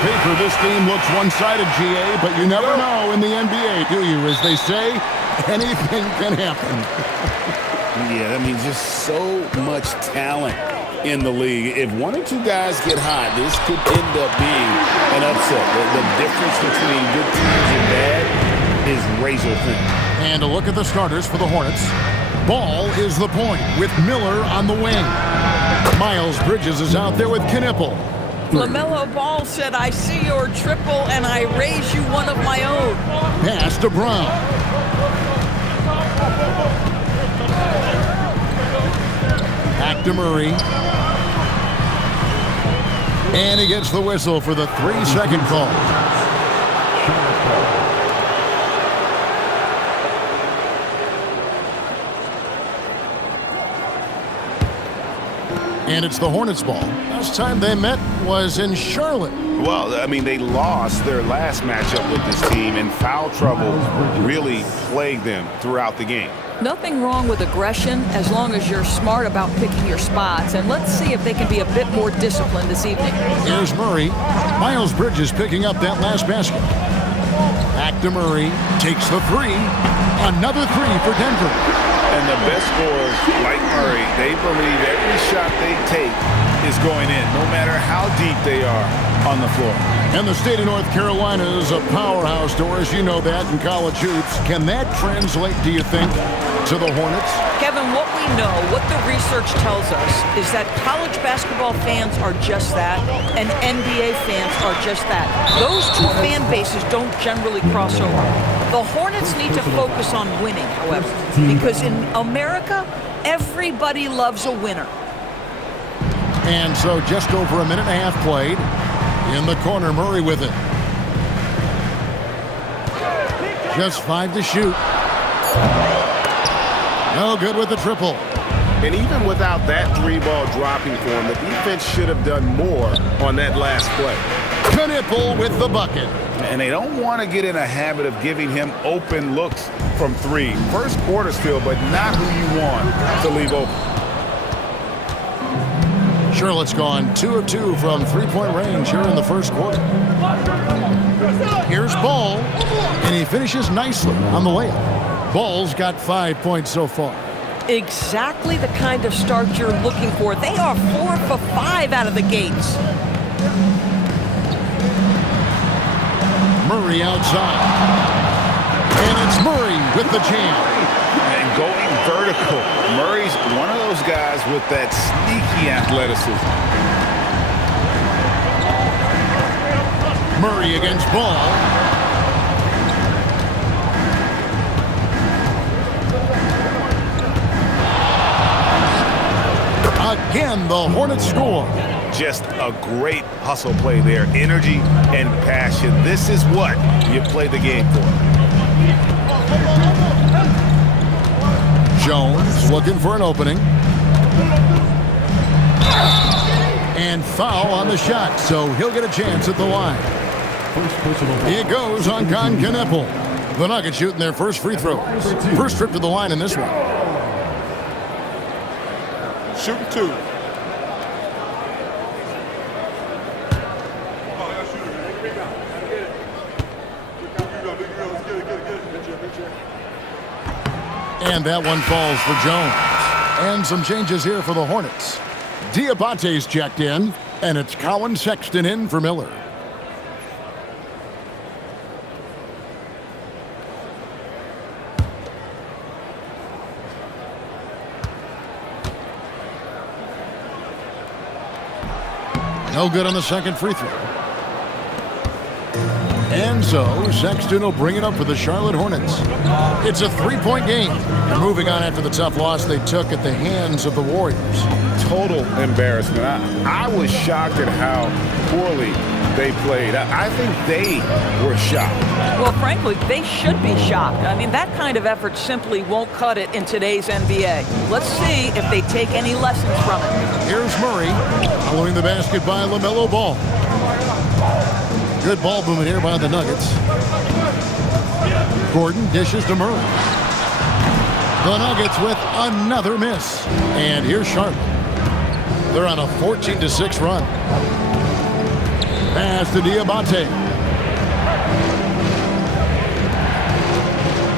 paper, this game looks one-sided, GA, but you never know in the NBA, do you? As they say, anything can happen. Yeah, that means just so much talent in the league. If one or two guys get hot, this could end up being an upset. The difference between good teams and bad is razor thin. And a look at the starters for the Hornets. Ball is the point with Miller on the wing. Miles Bridges is out there with Knipple. LaMelo Ball said, I see your triple and I raise you one of my own. Pass to Brown. Back to Murray. And he gets the whistle for the 3-second call. And it's the Hornets ball. Last time they met was in Charlotte. Well, I mean, they lost their last matchup with this team, and foul trouble really plagued them throughout the game. Nothing wrong with aggression as long as you're smart about picking your spots. And let's see if they can be a bit more disciplined this evening. Here's Murray. Miles Bridges picking up that last basket. Back to Murray. Takes the three. Another three for Denver. And the best scorers, like Murray, they believe every shot they take is going in, no matter how deep they are on the floor. And the state of North Carolina is a powerhouse, Doris. You know that in college hoops. Can that translate, do you think, to the Hornets? Kevin, what we know, what the research tells us, is that college basketball fans are just that, and NBA fans are just that. Those two fan bases don't generally cross over. The Hornets need to focus on winning, however, because in America, everybody loves a winner. And so just over a minute and a half played. In the corner, Murray with it. Just 5 to shoot. No good with the triple. And even without that three-ball dropping for him, the defense should have done more on that last play. Knipple with the bucket. And they don't want to get in a habit of giving him open looks from three. First quarter still, but not who you want to leave open. Charlotte's gone 2 of 2 from three-point range here in the first quarter. Here's Ball, and he finishes nicely on the layup. Ball's got 5 points so far. Exactly the kind of start you're looking for. They are 4 for 5 out of the gates. Murray outside. And it's Murray with the jam. And going vertical. Murray's one of those guys with that sneaky athleticism. Murray against Ball. Again, the Hornets score. Just a great hustle play there. Energy and passion. This is what you play the game for. Jones looking for an opening. And foul on the shot, so he'll get a chance at the line. It goes on Knipple. The Nuggets shooting their first free throws. First trip to the line in this one. Shooting 2. And that one falls for Jones. And some changes here for the Hornets. Diabate's checked in, and it's Colin Sexton in for Miller. No good on the second free throw. And so Sexton will bring it up for the Charlotte Hornets. It's a 3-point game. They're moving on after the tough loss they took at the hands of the Warriors. Total embarrassment. I was shocked at how poorly they played. I think they were shocked. Well, frankly, they should be shocked. I mean, that kind of effort simply won't cut it in today's NBA. Let's see if they take any lessons from it. Here's Murray, following the basket by LaMelo Ball. Good ball movement here by the Nuggets. Gordon dishes to Murray. The Nuggets with another miss. And here's Charlotte. They're on a 14-6 run. pass to Diabate.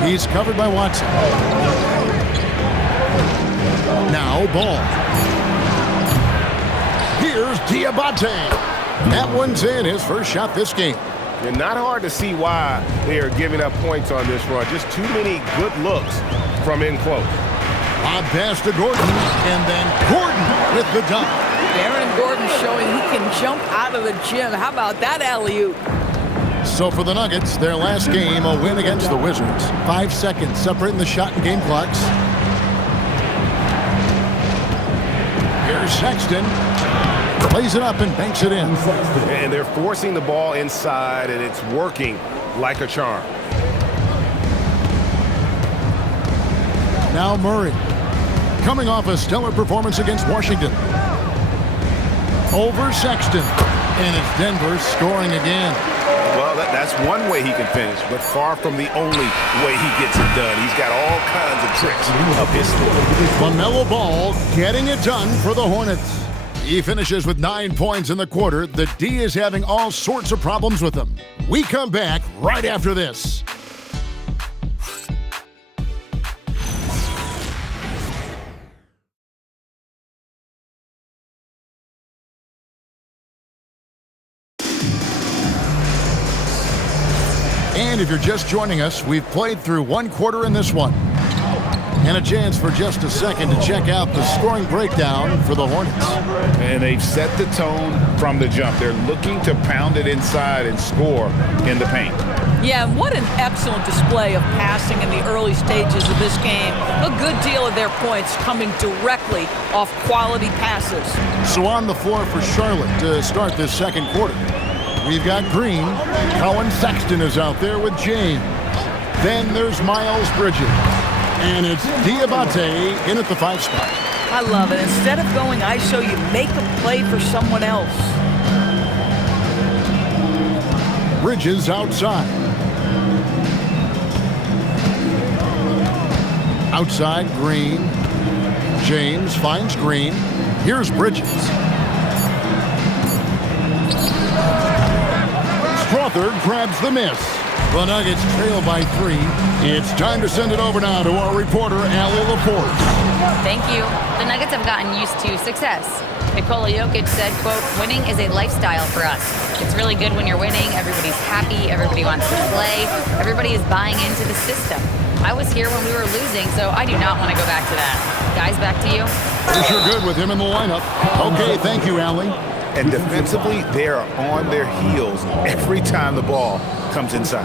He's covered by Watson. Now Ball. Here's Diabate. That one's in, his first shot this game. And not hard to see why they are giving up points on this run. Just too many good looks from in close. On pass to Gordon, and then Gordon with the dunk. Aaron Gordon showing he can jump out of the gym. How about that alley-oop? So for the Nuggets, their last game, a win against the Wizards. 5 seconds separating the shot and game clocks. Here's Sexton. Plays it up and banks it in. And they're forcing the ball inside, and it's working like a charm. Now Murray. Coming off a stellar performance against Washington. Over Sexton. And it's Denver scoring again. Well, that's one way he can finish, but far from the only way he gets it done. He's got all kinds of tricks up his sleeve. LaMelo Ball getting it done for the Hornets. He finishes with 9 points in the quarter. The D is having all sorts of problems with him. We come back right after this. And if you're just joining us, we've played through one quarter in this one. And a chance for just a second to check out the scoring breakdown for the Hornets. And they've set the tone from the jump. They're looking to pound it inside and score in the paint. Yeah, and what an excellent display of passing in the early stages of this game. A good deal of their points coming directly off quality passes. So on the floor for Charlotte to start this second quarter, we've got Green. Colin Sexton is out there with James. Then there's Miles Bridges. And it's Diabate in at the 5 spot. I love it. Instead of going ISO, you make a play for someone else. Bridges outside. Outside, Green. James finds Green. Here's Bridges. Strother grabs the miss. The Nuggets trail by 3. It's time to send it over now to our reporter, Allie LaForce. Thank you. The Nuggets have gotten used to success. Nikola Jokic said, quote, winning is a lifestyle for us. It's really good when you're winning. Everybody's happy. Everybody wants to play. Everybody is buying into the system. I was here when we were losing, so I do not want to go back to that. Guys, back to you. You're sure good with him in the lineup. Okay, thank you, Allie. And defensively, they are on their heels every time the ball comes inside.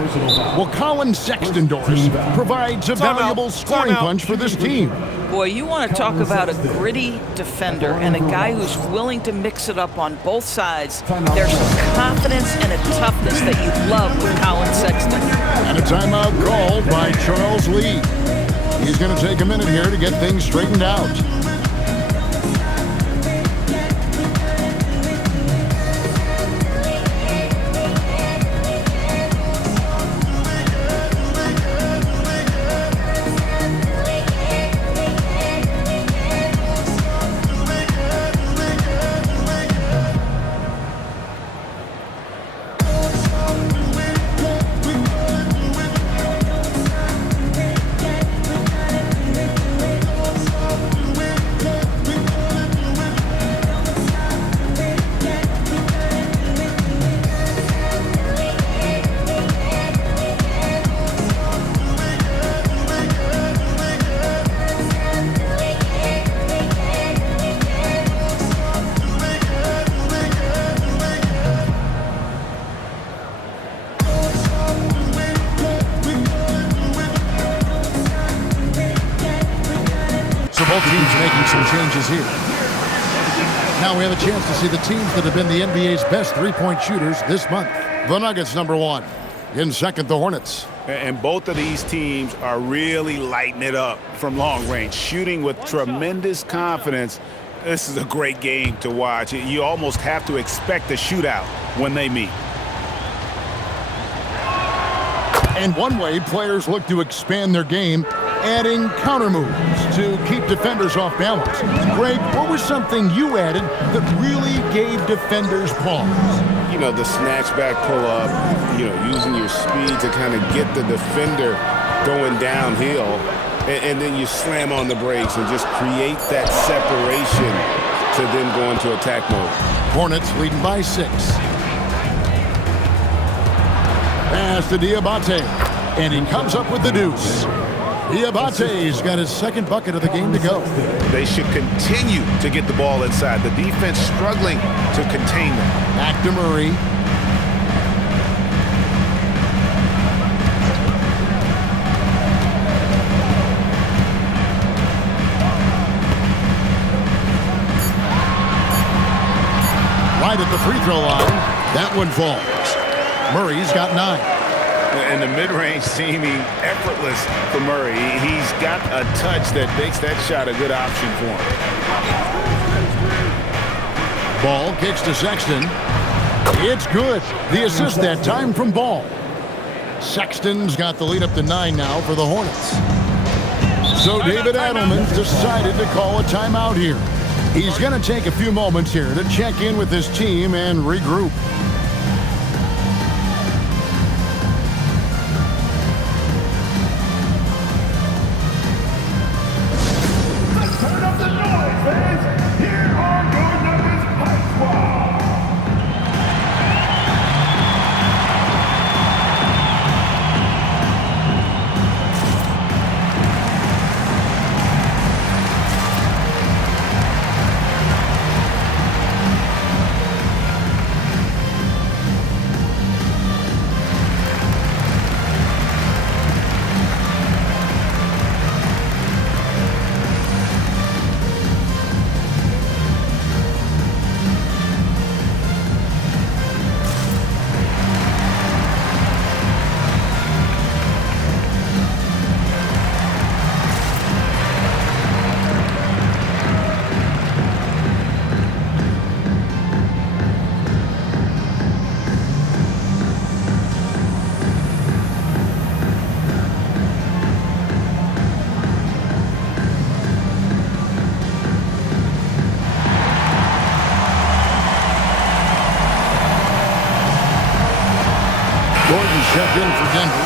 Well, Colin Sexton provides a valuable scoring punch for this team. Boy, you want to talk about a gritty defender and a guy who's willing to mix it up on both sides. There's some confidence and a toughness that you love with Colin Sexton. And a timeout called by Charles Lee. He's going to take a minute here to get things straightened out. Both teams making some changes here. Now we have a chance to see the teams that have been the NBA's best three-point shooters this month. The Nuggets, number 1. In second, the Hornets. And both of these teams are really lighting it up from long range, shooting with tremendous confidence. This is a great game to watch. You almost have to expect a shootout when they meet. And one way players look to expand their game, adding counter moves to keep defenders off balance. Greg, what was something you added that really gave defenders pause? the snatchback pull-up, using your speed to kind of get the defender going downhill, and then you slam on the brakes and just create that separation to then go into attack mode. Hornets leading by 6. Pass to Diabate, and he comes up with the deuce. Diabate's got his second bucket of the game to go. They should continue to get the ball inside. The defense struggling to contain them. Back to Murray. Right at the free throw line. That one falls. Murray's got 9. And the mid-range seeming effortless for Murray. He's got a touch that makes that shot a good option for him. Ball kicks to Sexton. It's good. The assist that time from Ball. Sexton's got the lead up to 9 now for the Hornets. So David Adelman's decided to call a timeout here. He's going to take a few moments here to check in with his team and regroup. Check in for Denver.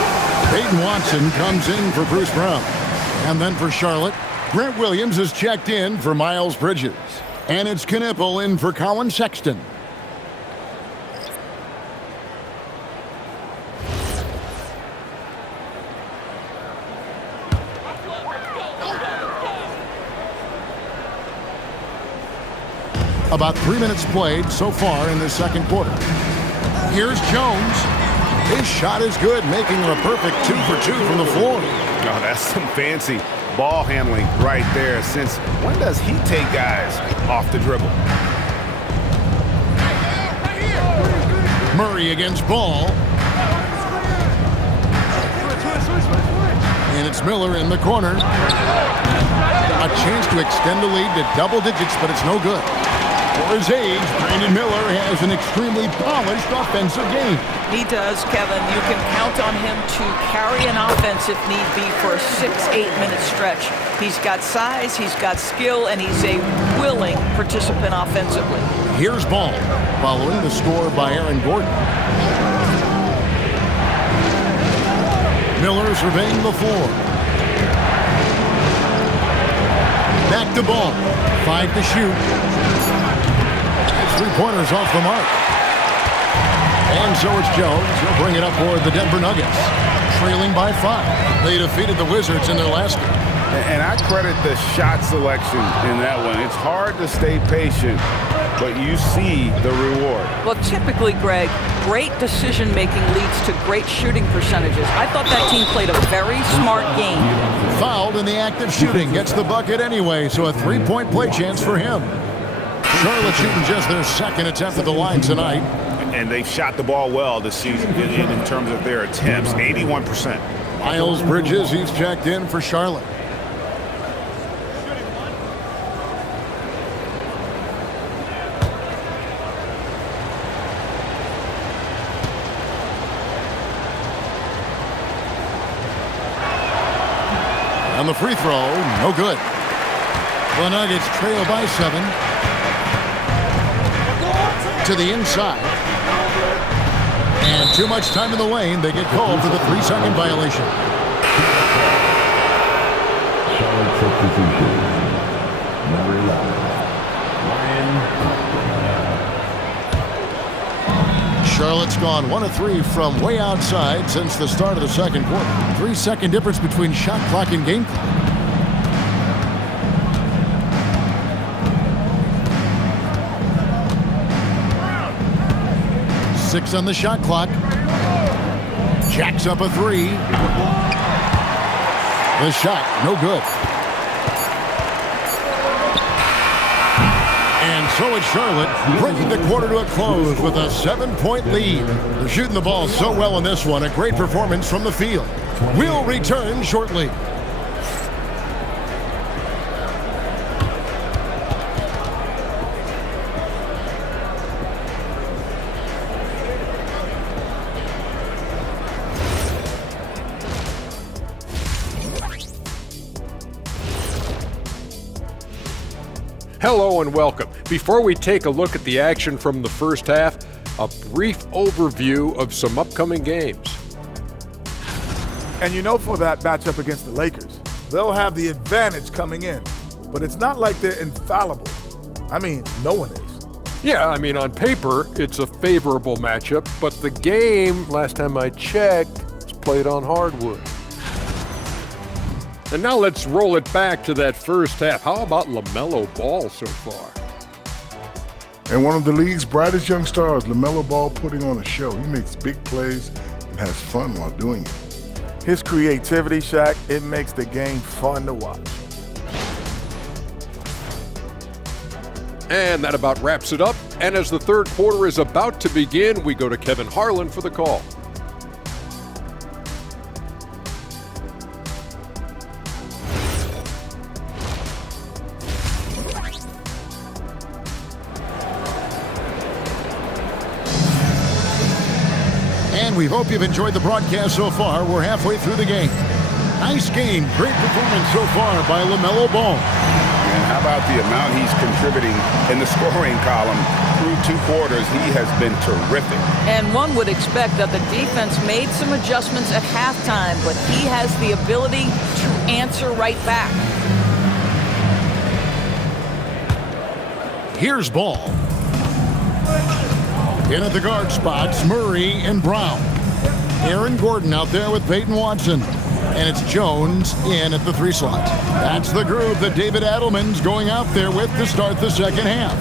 Peyton Watson comes in for Bruce Brown. And then for Charlotte, Grant Williams is checked in for Miles Bridges. And it's Knipple in for Colin Sexton. About 3 minutes played so far in the second quarter. Here's Jones. His shot is good, making a perfect 2 for 2 from the floor. Oh, that's some fancy ball handling right there. Since when does he take guys off the dribble? Murray against Ball. And it's Miller in the corner. A chance to extend the lead to double digits, but it's no good. For his age, Brandon Miller has an extremely polished offensive game. He does, Kevin. You can count on him to carry an offense if need be for a 6-8 minute stretch. He's got size, he's got skill, and he's a willing participant offensively. Here's Ball, following the score by Aaron Gordon. Miller surveying the floor. Back to Ball. 5 to shoot. 3-pointers off the mark. And so it's Jones. He'll bring it up for the Denver Nuggets. Trailing by 5. They defeated the Wizards in their last game. And I credit the shot selection in that one. It's hard to stay patient, but you see the reward. Well, typically, Greg, great decision-making leads to great shooting percentages. I thought that team played a very smart game. Fouled in the act of shooting. Gets the bucket anyway, so a 3-point play chance for him. Charlotte shooting just their second attempt at the line tonight. And they've shot the ball well this season in terms of their attempts, 81%. Miles Bridges, he's checked in for Charlotte. On the free throw, no good. The Nuggets trail by 7. To the inside. And too much time in the lane. They get called for the 3-second violation. Charlotte substitution. Number 11. Ryan. Charlotte's gone 1 of 3 from way outside since the start of the second quarter. 3-second difference between shot clock and game clock. Six on the shot clock. Jacks up a 3. The shot, no good. And so it's Charlotte, bringing the quarter to a close with a 7-point lead. They're shooting the ball so well in this one. A great performance from the field. We'll return shortly. Hello and welcome. Before we take a look at the action from the first half, a brief overview of some upcoming games. And you know, for that matchup against the Lakers, they'll have the advantage coming in. But it's not like they're infallible. I mean, no one is. Yeah, I mean, on paper, it's a favorable matchup, but the game, last time I checked, was played on hardwood. And now let's roll it back to that first half. How about LaMelo Ball so far? And one of the league's brightest young stars, LaMelo Ball, putting on a show. He makes big plays and has fun while doing it. His creativity, Shaq, it makes the game fun to watch. And that about wraps it up. And as the third quarter is about to begin, we go to Kevin Harlan for the call. And we hope you've enjoyed the broadcast so far. We're halfway through the game. Nice game. Great performance so far by LaMelo Ball. And how about the amount he's contributing in the scoring column through 2 quarters? He has been terrific. And one would expect that the defense made some adjustments at halftime, but he has the ability to answer right back. Here's Ball. In at the guard spots, Murray and Brown. Aaron Gordon out there with Peyton Watson. And it's Jones in at the 3 slot. That's the group that David Adelman's going out there with to start the second half.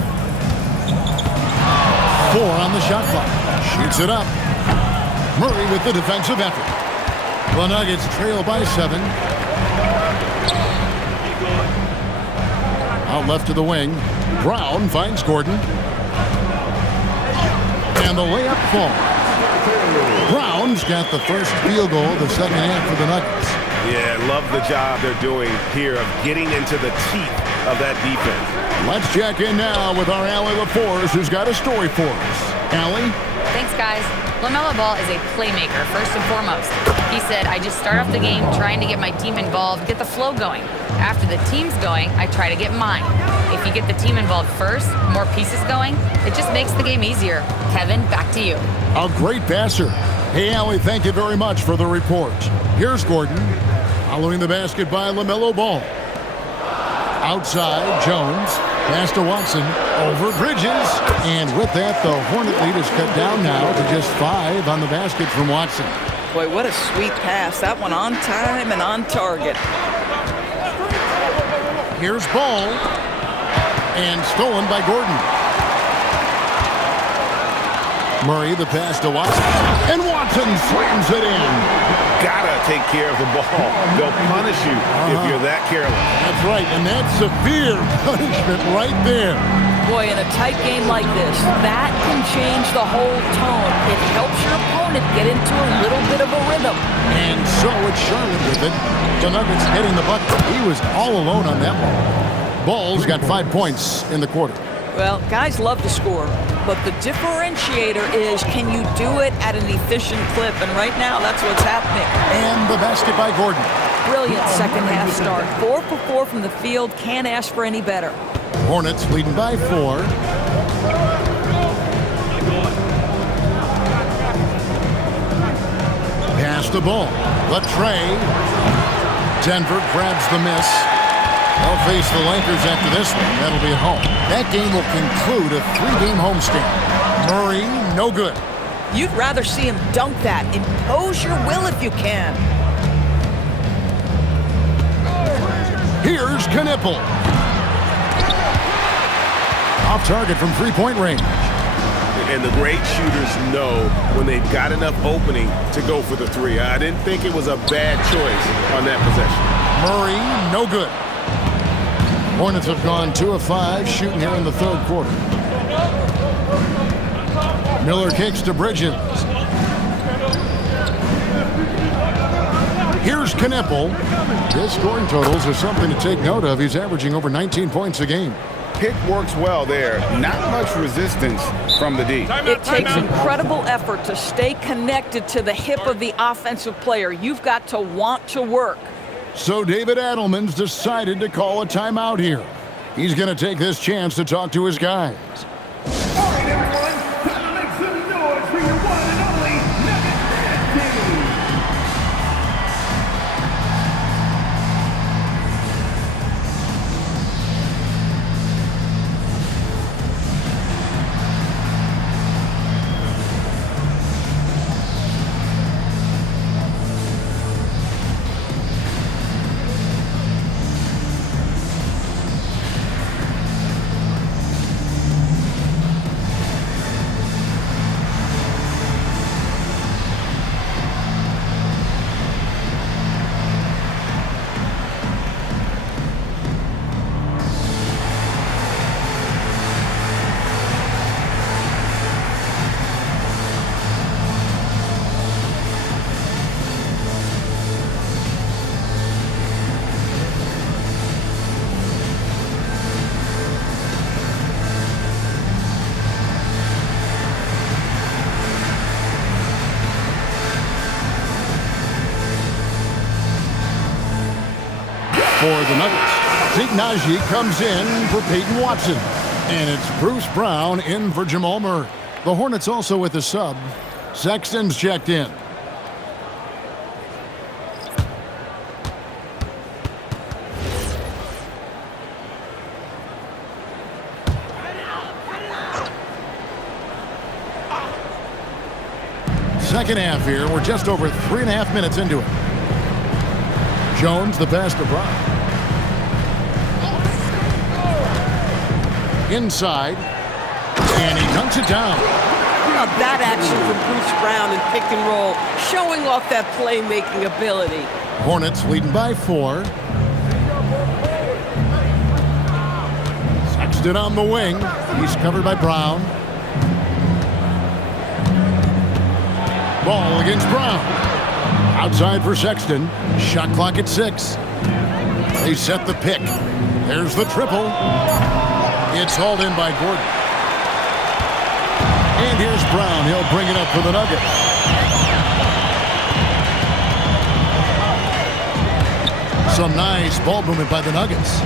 4 on the shot clock. Shoots it up. Murray with the defensive effort. The Nuggets trail by 7. Out left to the wing. Brown finds Gordon. And the layup falls. Brown's got the first field goal of the second half for the Nuggets. Yeah, love the job they're doing here of getting into the teeth of that defense. Let's check in now with our Allie LaForce, who's got a story for us. Allie? Thanks, guys. LaMelo Ball is a playmaker, first and foremost. He said, I just start off the game trying to get my team involved, get the flow going. After the team's going, I try to get mine. If you get the team involved first, more pieces going, it just makes the game easier. Kevin, back to you. A great passer. Hey, Allie, thank you very much for the report. Here's Gordon, following the basket by LaMelo Ball. Outside, Jones, pass to Watson, over Bridges. And with that, the Hornet lead is cut down now to just 5 on the basket from Watson. Boy, what a sweet pass. That one on time and on target. Here's Ball. And stolen by Gordon. Murray, the pass to Watson. And Watson slams it in. Gotta take care of the ball. They'll punish you if you're that careless. That's right, and that's severe punishment right there. Boy, in a tight game like this, that can change the whole tone. It helps your opponent get into a little bit of a rhythm. And so it's Charlotte with it. The Nuggets getting the bucket. He was all alone on that one. Ball's got 5 points in the quarter. Well, guys love to score, but the differentiator is, can you do it at an efficient clip? And right now, that's what's happening. And the basket by Gordon. Brilliant second half start. 4 for 4 from the field. Can't ask for any better. Hornets leading by 4. lost the ball. Latrey. Denver grabs the miss. They'll face the Lakers after this one. That'll be at home. That game will conclude a 3-game homestand. Murray, no good. You'd rather see him dunk that. Impose your will if you can. Here's Knipple. Off target from three-point range. And the great shooters know when they've got enough opening to go for the three. I didn't think it was a bad choice on that possession. Murray, no good. Hornets have gone 2 of 5 shooting here in the third quarter. Miller kicks to Bridges. Here's Knipple. His scoring totals are something to take note of. He's averaging over 19 points a game. Pick works well there. Not much resistance from the D. It takes incredible effort to stay connected to the hip of the offensive player. You've got to want to work. So David Adelman's decided to call a timeout here. He's going to take this chance to talk to his guys. All right, everyone. Time to make some noise for your one and only Nuggets team. For the Nuggets, Zeke Naji comes in for Peyton Watson. And it's Bruce Brown in for Jamal Murray. The Hornets also with a sub. Sexton's checked in. Second half here. We're just over 3.5 minutes into it. Jones, the pass to Brown. Inside. And he dunks it down. Now that action from Bruce Brown in pick and roll, showing off that playmaking ability. Hornets leading by 4. Sexton on the wing. He's covered by Brown. Ball against Brown. Outside for Sexton. Shot clock at 6. They set the pick. There's the triple. It's hauled in by Gordon. And here's Brown. He'll bring it up for the Nuggets. Some nice ball movement by the Nuggets.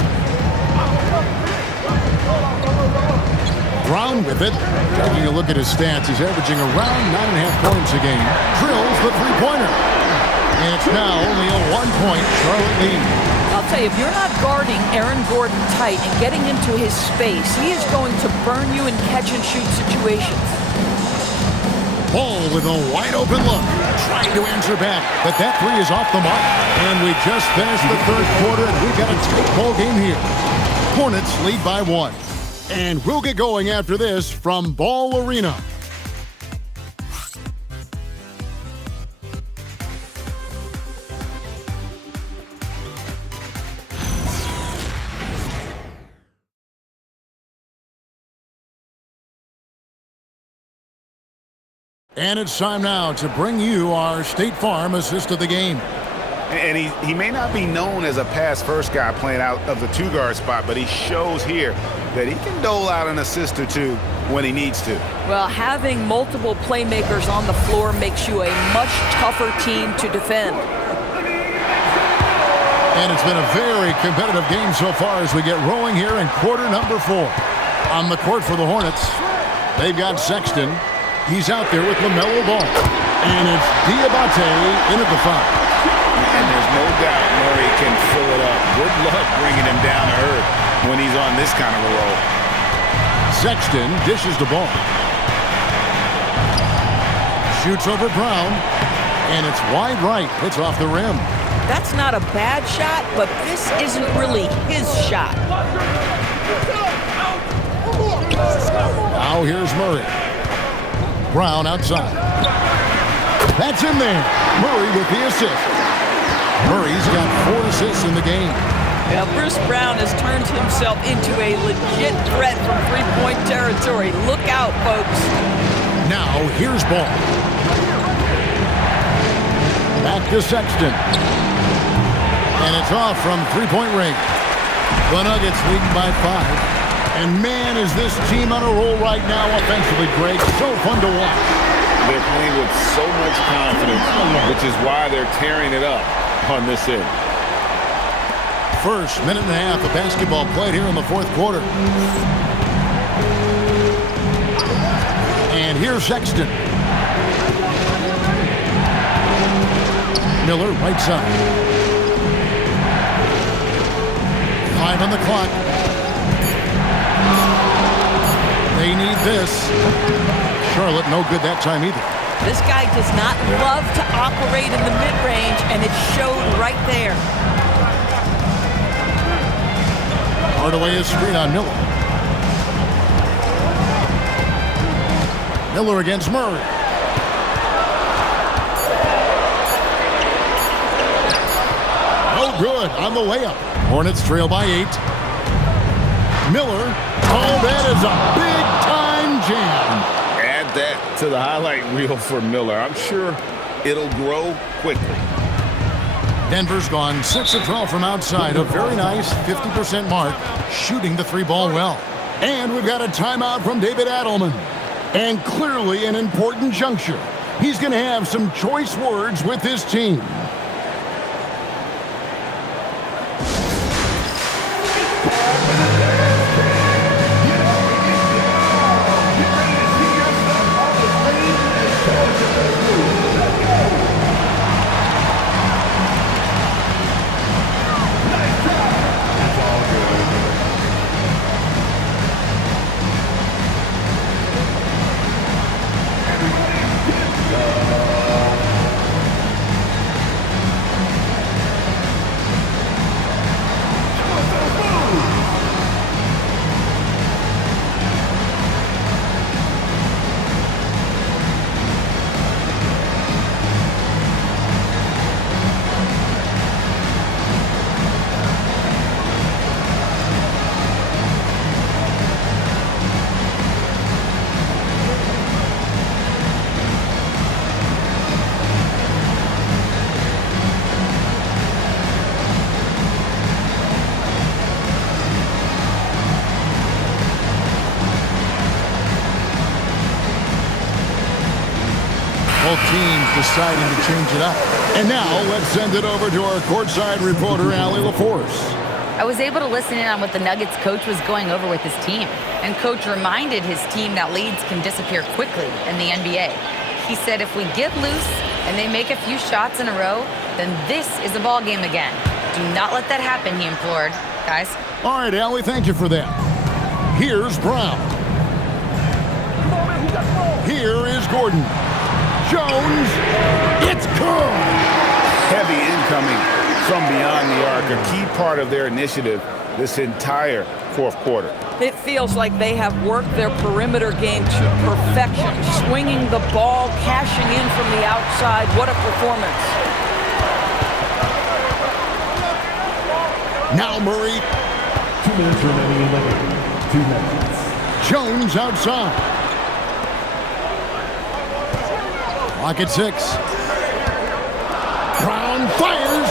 Brown with it. Taking a look at his stats, he's averaging around 9.5 points a game. Drills the three-pointer. And it's now only a 1-point Charlotte lead. I'll tell you, if you're not guarding Aaron Gordon tight and getting into his space, he is going to burn you in catch-and-shoot situations. Ball with a wide-open look. Trying to answer back, but that three is off the mark. And we just finished the third quarter, and we've got a tight ball game here. Hornets lead by 1. And we'll get going after this from Ball Arena. And it's time now to bring you our State Farm assist of the game. And he may not be known as a pass-first guy playing out of the two-guard spot, but he shows here that he can dole out an assist or two when he needs to. Well, having multiple playmakers on the floor makes you a much tougher team to defend. And it's been a very competitive game so far as we get rolling here in quarter number 4. On the court for the Hornets, they've got Sexton. He's out there with LaMelo Ball. And it's Diabate in at the 5. And there's no doubt Murray can fill it up. Good luck bringing him down to earth when he's on this kind of a roll. Sexton dishes the ball. Shoots over Brown. And it's wide right. Hits off the rim. That's not a bad shot, but this isn't really his shot. Now here's Murray. Brown outside. That's in there. Murray with the assist. Murray's got 4 assists in the game. Now, Bruce Brown has turned himself into a legit threat from three-point territory. Look out, folks. Now here's Ball. Back to Sexton. And it's off from three-point range. The Nuggets leading by 5. And man, is this team on a roll right now offensively, Greg. So fun to watch. They're playing with so much confidence, which is why they're tearing it up on this end. First minute and a half of basketball played here in the fourth quarter. And here's Sexton. Miller, right side. 5 on the clock. They need this. Charlotte, no good that time either. This guy does not love to operate in the mid-range, and it showed right there. Hardaway is screen on Miller. Miller against Murray. No good on the layup. Hornets trail by 8. Miller. Oh, that is a big-time jam. Add that to the highlight reel for Miller. I'm sure it'll grow quickly. Denver's gone 6 of 12 from outside. A very nice 50% mark, shooting the 3-ball well. And we've got a timeout from David Adelman. And clearly an important juncture. He's going to have some choice words with his team. Both teams deciding to change it up. And now let's send it over to our courtside reporter, Allie LaForce. I was able to listen in on what the Nuggets coach was going over with his team. And coach reminded his team that leads can disappear quickly in the NBA. He said if we get loose and they make a few shots in a row, then this is a ball game again. Do not let that happen, he implored. Guys? All right, Allie, thank you for that. Here's Brown. Here is Gordon. Jones, it's good. Heavy incoming from beyond the arc, a key part of their initiative this entire fourth quarter. It feels like they have worked their perimeter game to perfection, swinging the ball, cashing in from the outside. What a performance. Now Murray. 2 minutes remaining in the game. 2 minutes. Jones outside. Clock at 6. Brown fires.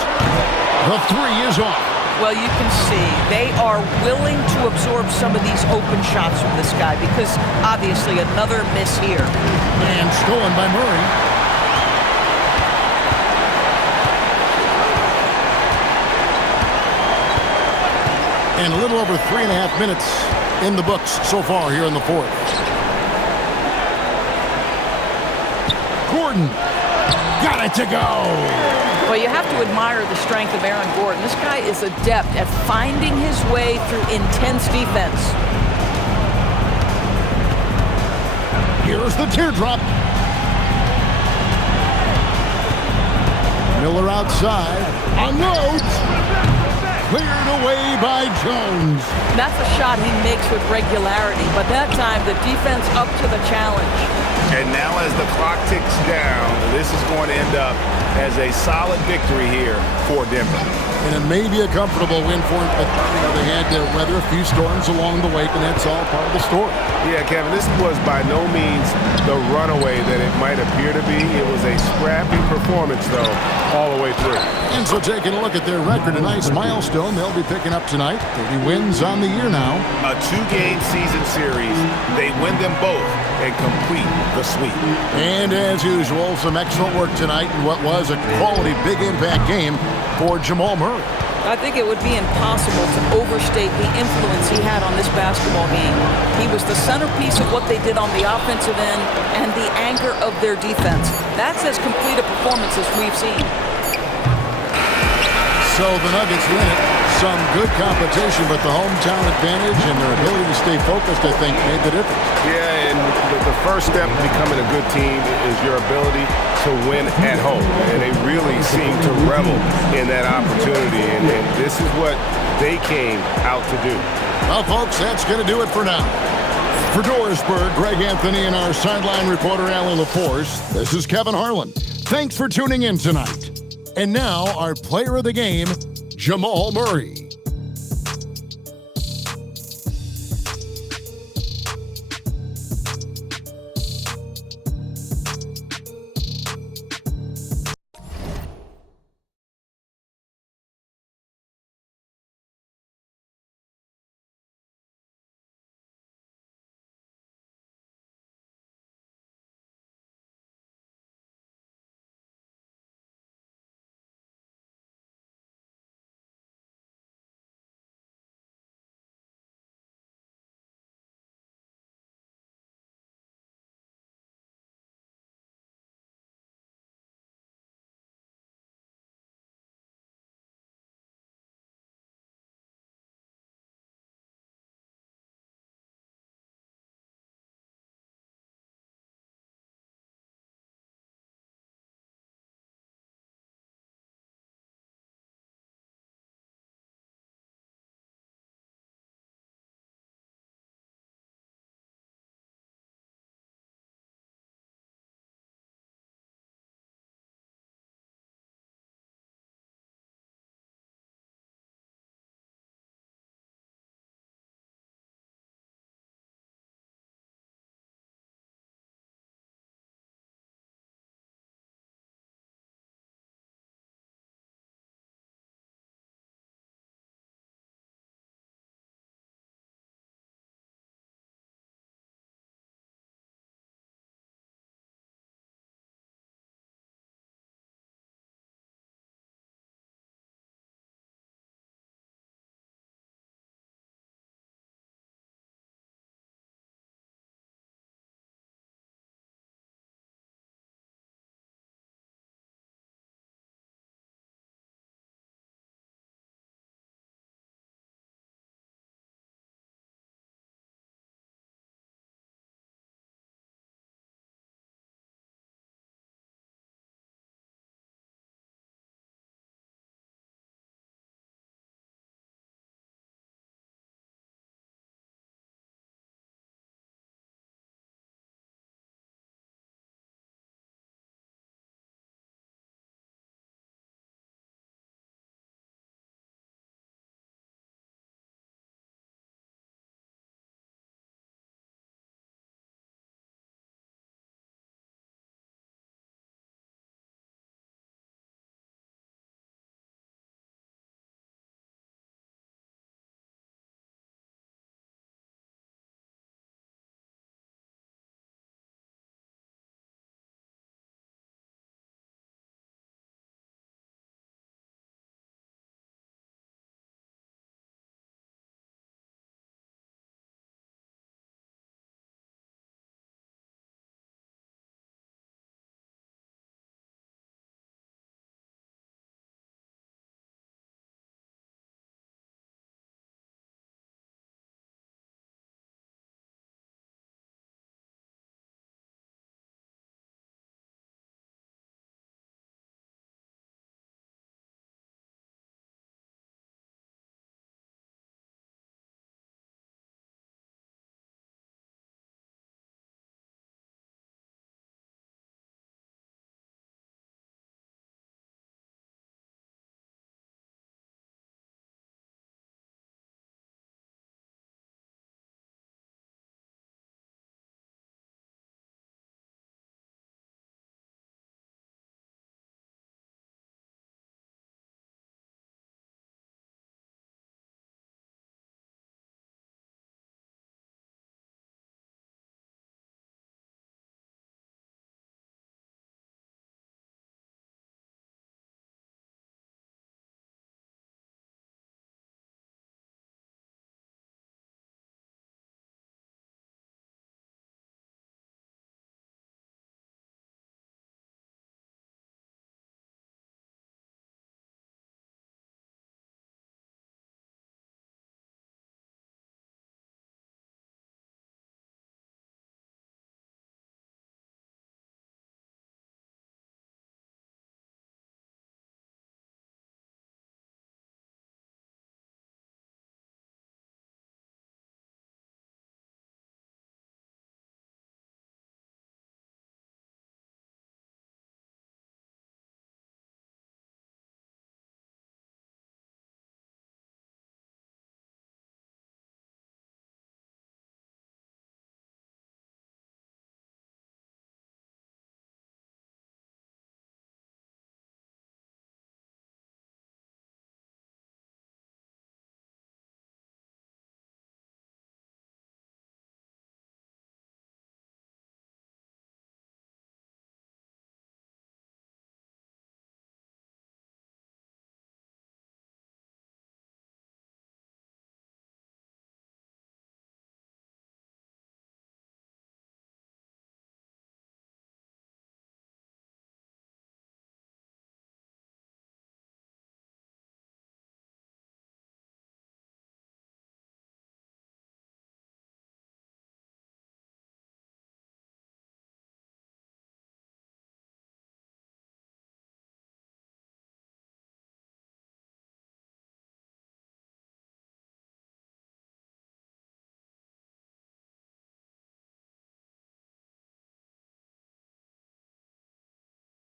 The 3 is off. Well, you can see they are willing to absorb some of these open shots from this guy because obviously another miss here. And stolen by Murray. And a little over 3.5 minutes in the books so far here in the fourth. Gordon. Got it to go. Well, you have to admire the strength of Aaron Gordon. This guy is adept at finding his way through intense defense. Here's the teardrop. Miller outside. Unloads. Cleared away by Jones. That's a shot he makes with regularity, but that time the defense up to the challenge. And now as the clock ticks down, this is going to end up as a solid victory here for Denver. And it may be a comfortable win for them, but they had to weather a few storms along the way, and that's all part of the story. Yeah, Kevin, this was by no means the runaway that it might appear to be. It was a scrappy performance, though, all the way through. And so taking a look at their record, a nice milestone they'll be picking up tonight. 30 wins on the year now. A 2-game season series. They win them both and complete the sweep. And as usual, some excellent work tonight in what was a quality big impact game for Jamal Murray. I think it would be impossible to overstate the influence he had on this basketball game. He was the centerpiece of what they did on the offensive end and the anchor of their defense. That's as complete a performance as we've seen. So the Nuggets win it. Some good competition, but the hometown advantage and their ability to stay focused, I think, made the difference. Yeah, and the first step to becoming a good team is your ability to win at home. And they really seem to revel in that opportunity, and this is what they came out to do. Well, folks, that's going to do it for now. For Dorisburg, Greg Anthony, and our sideline reporter, Alan LaForce, this is Kevin Harlan. Thanks for tuning in tonight. And now, our player of the game, Jamal Murray.